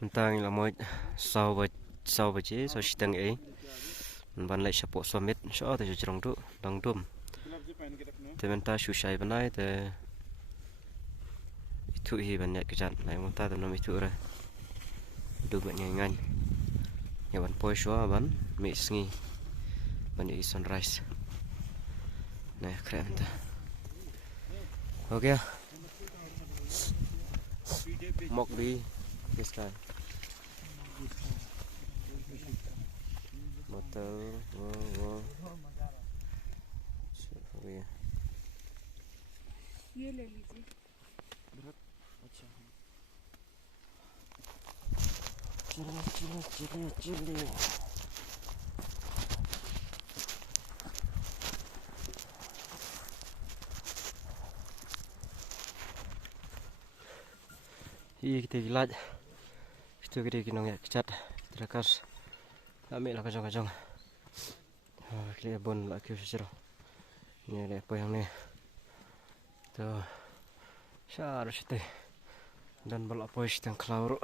Mentang là mỗi sau và chế sau khi tăng ấy ban lại support summit so thì cho trong đrum thì mình ta chủ sai bên này thì itu hi banyak kerjaan này mình ta tụi nó itu rồi được banyak ngan nhà ban poi so ban mix ngi ban sunrise này keren ta ok mok đi cái sky motor वो ये ले लीजिए। अच्छा चलिए iya kita gila itu gede kinong ya kecat terakas ambil lah kacang kaya bon lah kaya sisiro ini ada apa yang nih tuh syar situ dan balap pois yang kelauru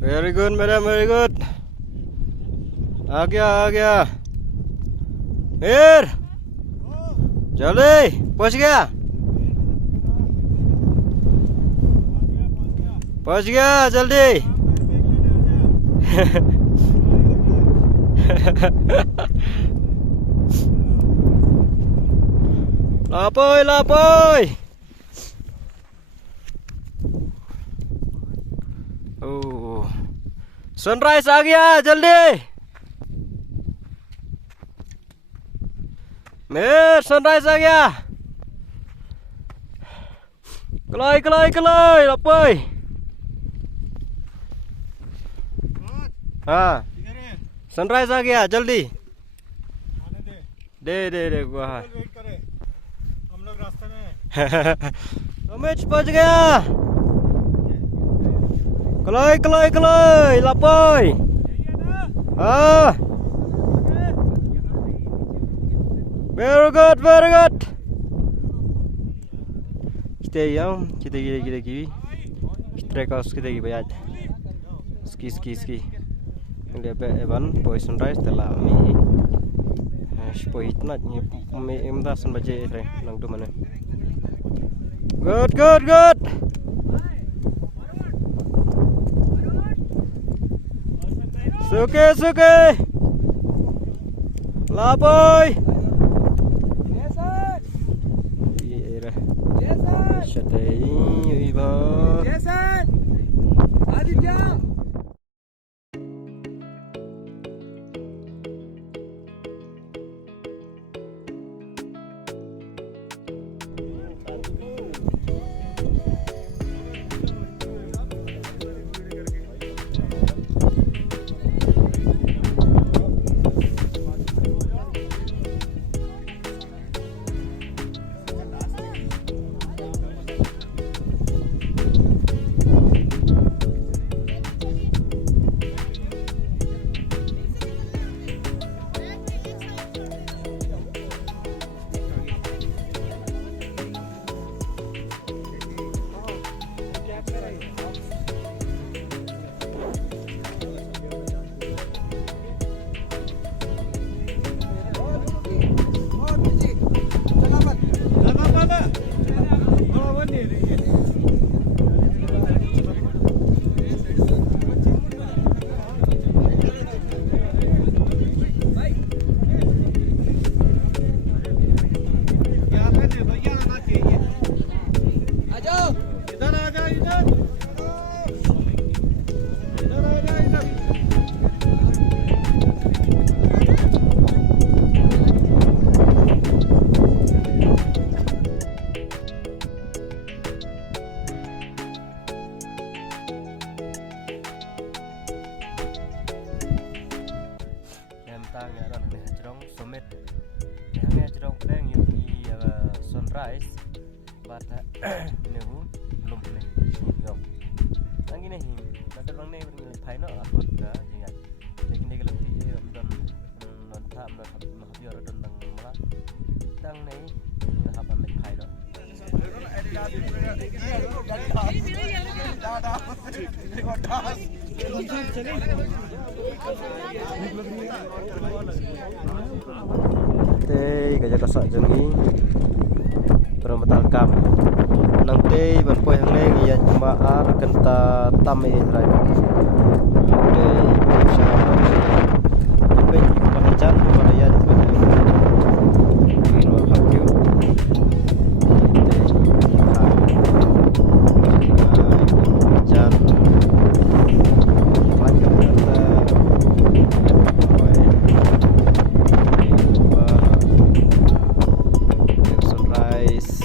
Very good, madam, very good. आ गया मीर जल्दी पहुंच गया जल्दी लापोय sunrise आ गया जल्दी मेर sunrise आ गया कलाई लापोय हाँ सनराइज आ गया जल्दी दे गुआ वेट करे हम लोग रास्ते में रमेश पहुंच गया कलाई लापोय हाँ very good kita trek aus kita gi bayat ski dia be evan boy sunrise tela mi spoi itna mi imda san baje re nang tu mana good suke lapoy जैसन Aditya sunrise but nếu belum nih yong ang gini Ada orang nih berfai no aku dah ingat. Teknik lebih dan nonton mahasiswa dan tentang malah tentang nih apa nih fai no. Teh gajah kasak jengi bermetal kam. Nanti berpoy yang neng ia jemaah kenta tam Israel. Nanti bisa tapi bahajan bahaya ini wahab kyu. Jan lanjut kita sunrise.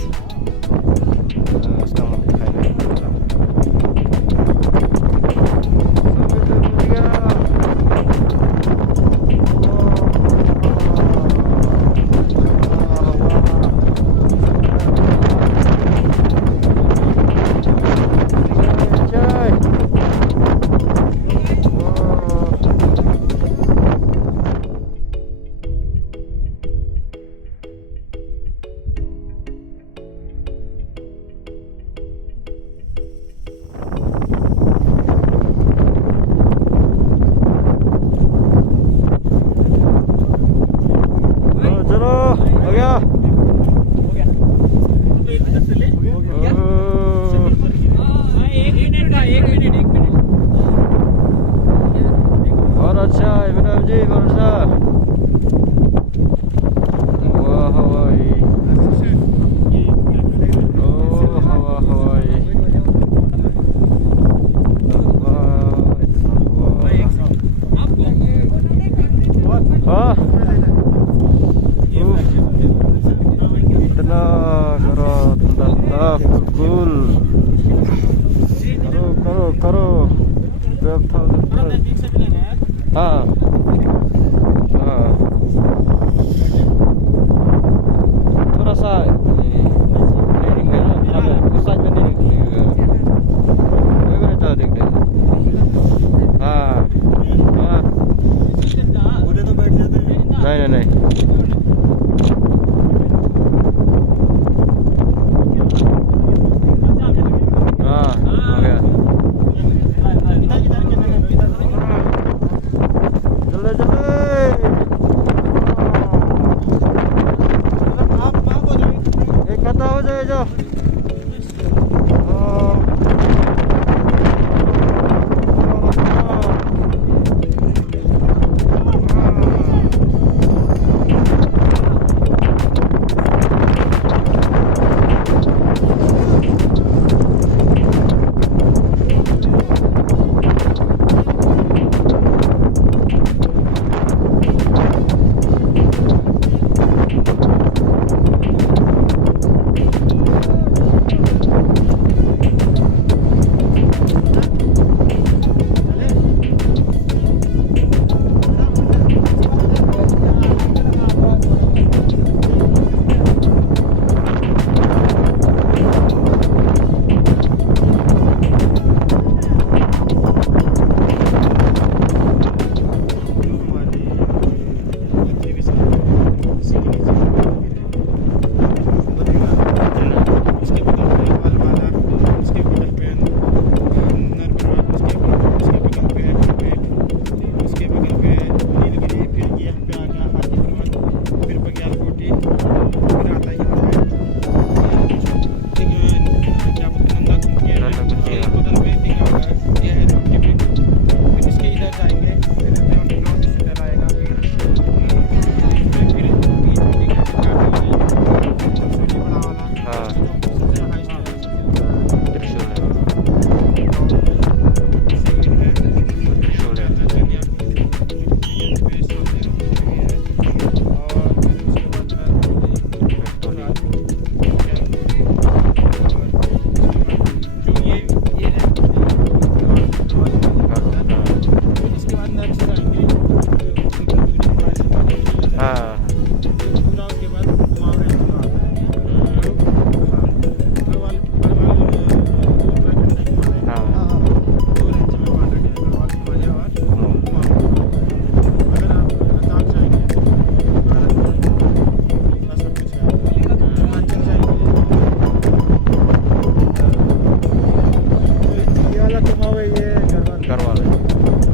Garwal.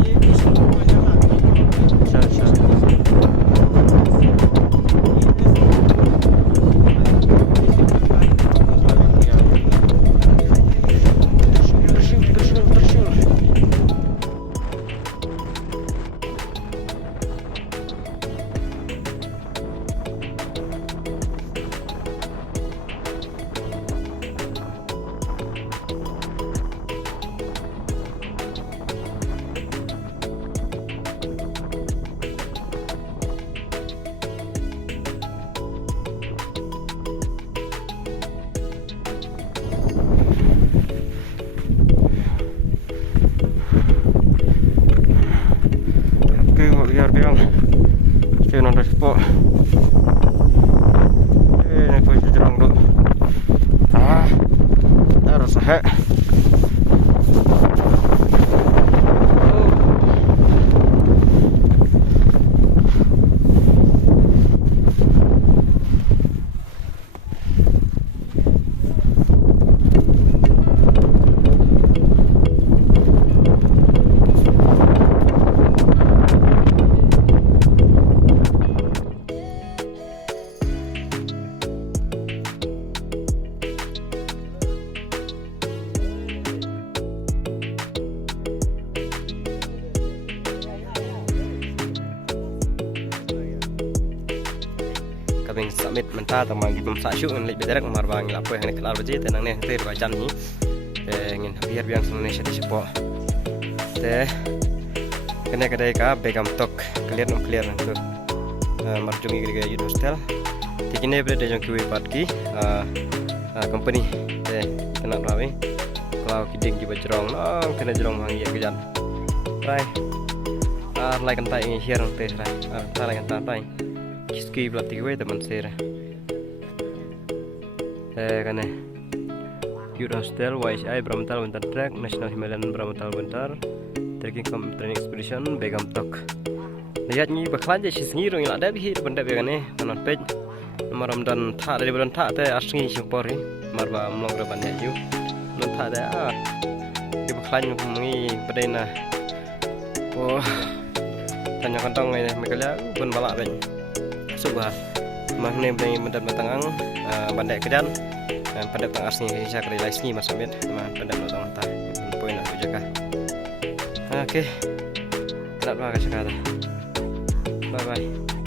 ये किसी को मजा आता है अच्छा अच्छा biar bilang saya nonton sepo ini posisi jerang dulu harus he kami submit mentah tamang gibam saksu nlik bederak marbang lapo yang kelar beji tenang ne ter bacan ni ngin biar biang Indonesia di sepo kena kedai ka begam tok clear tu marjungi gede youth hostel tikine berada jong kiwi patki company kena rawi kalau kiding di bajrong kena jerong mang ya kejan try like kan tai share te try kan tai kiski belati gue teman sir kane youth hostel YSI Bramantal Bentar Track National Himalayan Bramantal Bentar trekking training expedition begam tok lihat ni baklan je sini rong ada bi benda be kane manon page maram dan tha dari bulan tha te asngi simpori marba mlong re ban yu non tha da di baklan mengi bedena tanya kantong ini mereka pun balak ben subah mahne bani mendat batangang bandai kedan pada pengasni Indonesia kali laisni masabit teman pada batang tah poin aku jaga oke tidak apa kasih kata bye bye